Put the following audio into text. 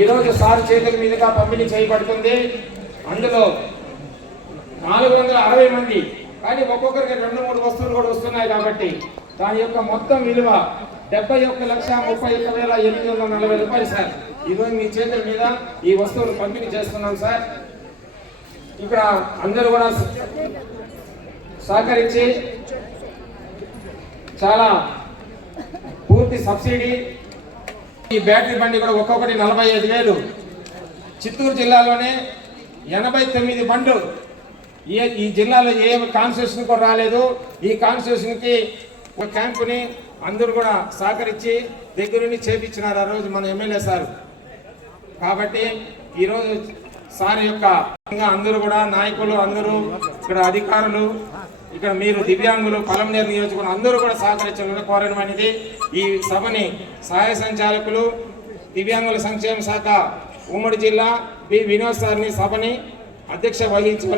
ఈరోజు సార్ చేతుల మీదుగా పంపిణీ చేయబడుతుంది. అందులో 460 మంది, కానీ ఒక్కొక్కరికి 2-3 వస్తువులు కూడా వస్తున్నాయి కాబట్టి దాని యొక్క మొత్తం విలువ 71,31,840 రూపాయలు సార్. ఈరోజు మీ చేతుల మీద ఈ వస్తువులు పంపిణీ చేస్తున్నాం సార్. ఇక్కడ అందరూ కూడా సహకరించి చాలా పూర్తి సబ్సిడీ. ఈ బ్యాటరీ బండి కూడా ఒక్కొక్కటి 45,000. చిత్తూరు జిల్లాలోనే 89 బండ్లు ఈ జిల్లాలో ఏ కాన్స్టిట్యూషన్ కూడా రాలేదు. ఈ కాన్స్టిట్యూషన్కి ఒక క్యాంపుని అందరూ కూడా సహకరించి దగ్గరుండి చేపించినారు ఆ రోజు మన ఎమ్మెల్యే సార్. కాబట్టి ఈరోజు సార్ యొక్క అందరూ కూడా నాయకులు, అందరూ ఇక్కడ అధికారులు, ఇక్కడ మీరు దివ్యాంగులు, పలంనేరు నియోజకవర్గం అందరూ కూడా సహకరించాలని కోరడమైనది. ఈ సభని సహాయ సంచాలకులు దివ్యాంగుల సంక్షేమ శాఖ ఉమ్మడి జిల్లా బి వినోద్ సార్ని సభని అధ్యక్ష వహించారు.